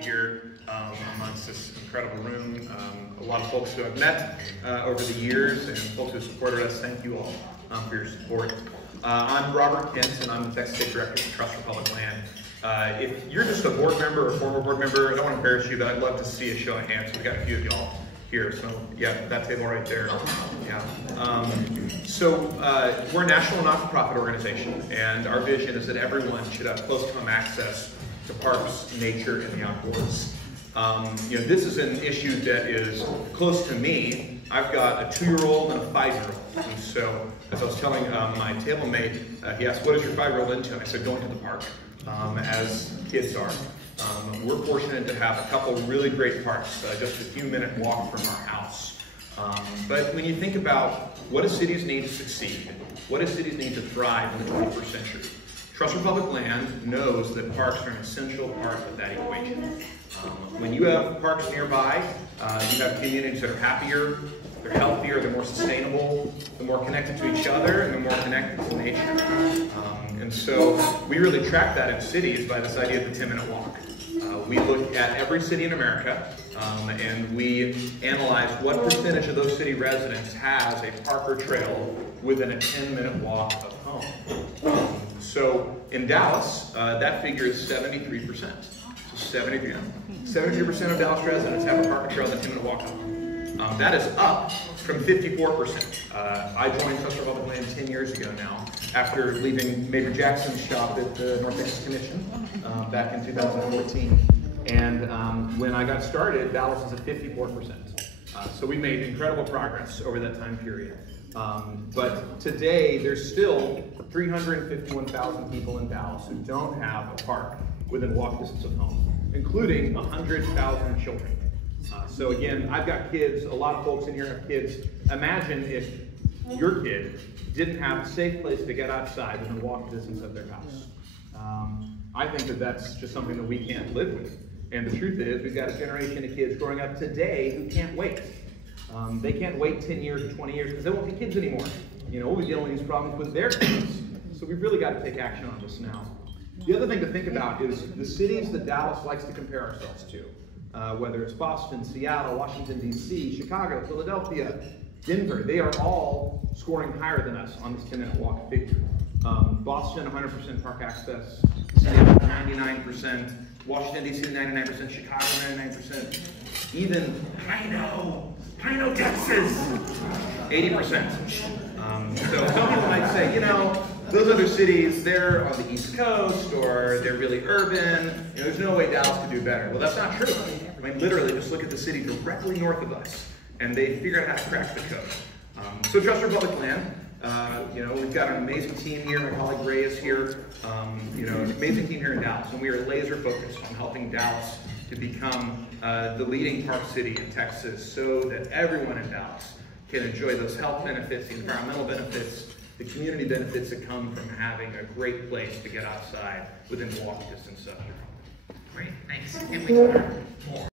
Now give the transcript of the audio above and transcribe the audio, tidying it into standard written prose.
be here amongst this incredible room. A lot of folks who I've met over the years and folks who supported us, thank you all for your support. I'm Robert Kent, and I'm the Texas State Director for Trust for Public Land. If you're just a board member or former board member, I don't want to embarrass you, but I'd love to see a show of hands. We've got a few of y'all here, so yeah, that table right there. Yeah. We're a national not-for-profit organization, and our vision is that everyone should have close-to-home access to parks, nature, and the outdoors. This is an issue that is close to me. I've got a 2-year-old and a 5-year-old. And so, as I was telling my table mate, he asked, "What is your 5-year-old into?" And I said, "Going to the park," as kids are. We're fortunate to have a couple really great parks, just a few-minute walk from our house. But when you think about what do cities need to succeed, what do cities need to thrive in the 21st century, Trust for Public Land knows that parks are an essential part of that equation. When you have parks nearby, you have communities that are happier, they're healthier, they're more sustainable, they're more connected to each other, and they're more connected to nature. And so we really track that in cities by this idea of the 10-minute walk. We look at every city in America, and we analyze what percentage of those city residents has a park or trail within a 10-minute walk of home. So in Dallas, that figure is 73%. So 73% of Dallas residents have a park or trail within a 10-minute walk home. That is up from 54%. I joined Trust for Public Land 10 years ago now, after leaving Major Jackson's shop at the North Texas Commission back in 2014. And when I got started, Dallas is at 54%. So we made incredible progress over that time period. But today, there's still 351,000 people in Dallas who don't have a park within walk distance of home, including 100,000 children. So again, I've got kids, a lot of folks in here have kids. Imagine if your kid didn't have a safe place to get outside within walk distance of their house. I think that that's just something that we can't live with. And the truth is, we've got a generation of kids growing up today who can't wait. They can't wait 10 years or 20 years because they won't be kids anymore. We'll be dealing with these problems with their kids. So we've really got to take action on this now. The other thing to think about is the cities that Dallas likes to compare ourselves to, whether it's Boston, Seattle, Washington, D.C., Chicago, Philadelphia, Denver, they are all scoring higher than us on this 10-minute walk figure. Boston, 100% park access, Seattle, 99%, Washington, D.C., 99%, Chicago, 99%, even Plano, Texas, 80%. So some people might say, those other cities, they're on the East Coast or they're really urban. There's no way Dallas could do better. Well, that's not true. I mean, literally, just look at the city directly north of us, and they figured out how to crack the code. So Trust for Public Land, we've got an amazing team here. My colleague Ray is here. An amazing team here in Dallas, and we are laser focused on helping Dallas to become the leading park city in Texas, so that everyone in Dallas can enjoy those health benefits, the environmental benefits, the community benefits that come from having a great place to get outside within walking distance of your home. Great, thanks. And we learn more.